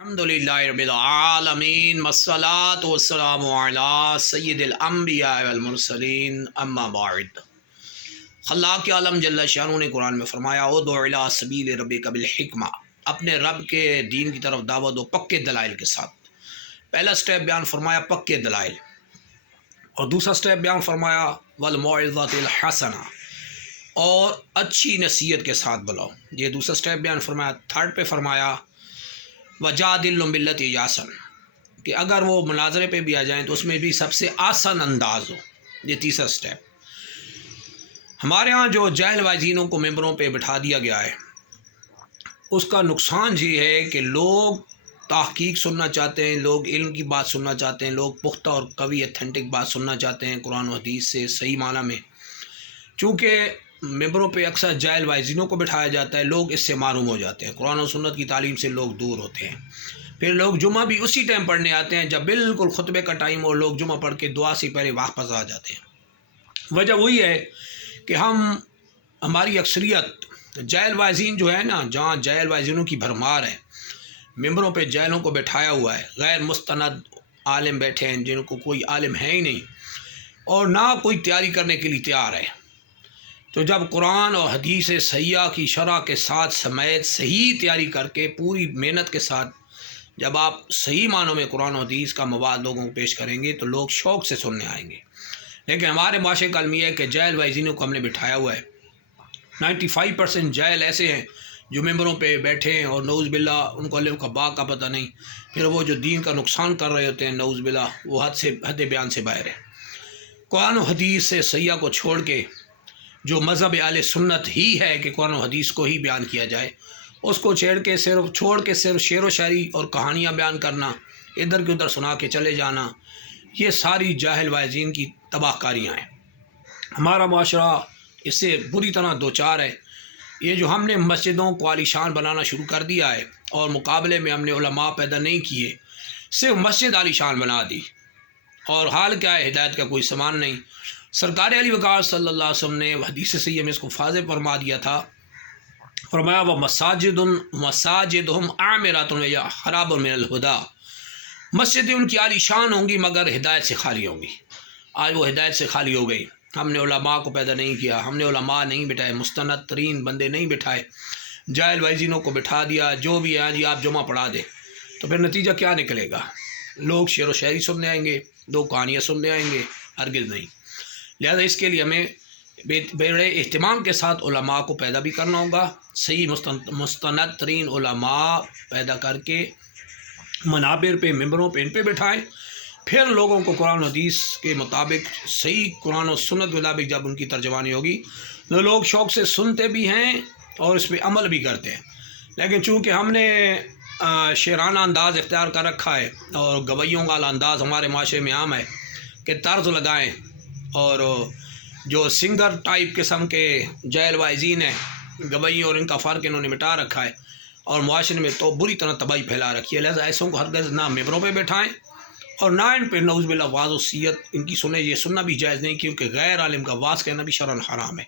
الحمدللہ رب العالمین والصلاة والسلام علی سید الانبیاء والمرسلین اما بعد۔ خلاق عالم جل شانہ نے قرآن میں فرمایا ادع الی سبیل ربک بالحکمہ، اپنے رب کے دین کی طرف دعوت دو پکے دلائل کے ساتھ۔ پہلا سٹیپ بیان فرمایا پکے دلائل، اور دوسرا سٹیپ بیان فرمایا والموعظۃ الحسنہ، اور اچھی نصیحت کے ساتھ بلاؤ، یہ دوسرا سٹیپ بیان فرمایا۔ تھرڈ پہ فرمایا وجادلہم باللتی ہی احسن، کہ اگر وہ مناظرے پہ بھی آ جائیں تو اس میں بھی سب سے آسان انداز ہو، یہ تیسرا سٹیپ۔ ہمارے ہاں جو جاہل واعظینوں کو ممبروں پہ بٹھا دیا گیا ہے، اس کا نقصان یہ ہے کہ لوگ تحقیق سننا چاہتے ہیں، لوگ علم کی بات سننا چاہتے ہیں، لوگ پختہ اور قوی اتھینٹک بات سننا چاہتے ہیں قرآن و حدیث سے صحیح معنی میں۔ چونکہ ممبروں پہ اکثر جاہل واعظینوں کو بٹھایا جاتا ہے، لوگ اس سے معروم ہو جاتے ہیں، قرآن و سنت کی تعلیم سے لوگ دور ہوتے ہیں۔ پھر لوگ جمعہ بھی اسی ٹائم پڑھنے آتے ہیں جب بالکل خطبے کا ٹائم اور لوگ جمعہ پڑھ کے دعا سے پہلے واپس آ جاتے ہیں۔ وجہ وہی ہے کہ ہماری اکثریت جاہل واعظین جو ہے نا، جہاں جاہل واعظینوں کی بھرمار ہے، ممبروں پہ جاہلوں کو بٹھایا ہوا ہے، غیر مستند عالم بیٹھے ہیں جن کو کوئی عالم ہے ہی نہیں اور نہ کوئی تیاری کرنے کے لیے تیار ہے۔ تو جب قرآن اور حدیث صحیحہ کی شرح کے ساتھ سمیت صحیح تیاری کر کے پوری محنت کے ساتھ جب آپ صحیح معنوں میں قرآن و حدیث کا مواد لوگوں کو پیش کریں گے تو لوگ شوق سے سننے آئیں گے۔ لیکن ہمارے معاشرے کا المیہ ہے کہ جاہل واعظینوں کو ہم نے بٹھایا ہوا ہے۔ 95% جاہل ایسے ہیں جو ممبروں پہ بیٹھے ہیں اور نعوذ باللہ ان کو الف کا با کا پتہ نہیں، پھر وہ جو دین کا نقصان کر رہے ہوتے ہیں نعوذ باللہ وہ حد بیان سے باہر ہے۔ قرآن و حدیث سے صحیحہ کو چھوڑ کے جو مذہب اہل سنت ہی ہے کہ قرآن و حدیث کو ہی بیان کیا جائے، اس کو چھوڑ کے صرف شعر و شاعری اور کہانیاں بیان کرنا، ادھر کے ادھر سنا کے چلے جانا، یہ ساری جاہل واعظین کی تباہ کاریاں ہیں۔ ہمارا معاشرہ اس سے بری طرح دوچار ہے۔ یہ جو ہم نے مسجدوں کو عالیشان بنانا شروع کر دیا ہے اور مقابلے میں ہم نے علماء پیدا نہیں کیے، صرف مسجد عالیشان بنا دی، اور حال کیا ہے، ہدایت کا کوئی سامان نہیں۔ سرکار علی وقار صلی اللہ علیہ وسلم نے حدیث صحیح میں اس کو واضح فرما دیا تھا، فرمایا وہ مساجدہم عامرات خراب من الہدیٰ، مسجدیں ان کی عالیشان ہوں گی مگر ہدایت سے خالی ہوں گی۔ آج وہ ہدایت سے خالی ہو گئی۔ ہم نے علماء کو پیدا نہیں کیا، ہم نے علماء نہیں بٹھائے، مستند ترین بندے نہیں بٹھائے، جاہل واعظینوں کو بٹھا دیا، جو بھی ہے جی آپ جمعہ پڑھا دیں، تو پھر نتیجہ کیا نکلے گا؟ لوگ شعر و شاعری سننے آئیں گے، دو کہانیاں سننے آئیں گے؟ ہرگز نہیں۔ لہذا اس کے لیے ہمیں بڑے اہتمام کے ساتھ علماء کو پیدا بھی کرنا ہوگا، صحیح مستند ترین علماء پیدا کر کے منابر پہ ممبروں پہ ان پہ بٹھائیں، پھر لوگوں کو قرآن و حدیث کے مطابق صحیح قرآن و سنت کے مطابق جب ان کی ترجمانی ہوگی تو لوگ شوق سے سنتے بھی ہیں اور اس پہ عمل بھی کرتے ہیں۔ لیکن چونکہ ہم نے شعرانہ انداز اختیار کر رکھا ہے اور گویوں والا انداز ہمارے معاشرے میں عام ہے کہ طرز لگائیں، اور جو سنگر ٹائپ قسم کے جاہل واعظین ہیں گوئی اور ان کا فرق انہوں نے مٹا رکھا ہے اور معاشرے میں تو بری طرح تباہی پھیلا رکھی ہے۔ لہٰذا ایسوں کو ہرگز نہ ممبروں پہ بٹھائیں اور نہ ان پہ نعوذ باللہ واعظ و نصیحت ان کی سنیں۔ یہ سننا بھی جائز نہیں، کیونکہ غیر عالم کا واعظ کہنا بھی شرعاً حرام ہے۔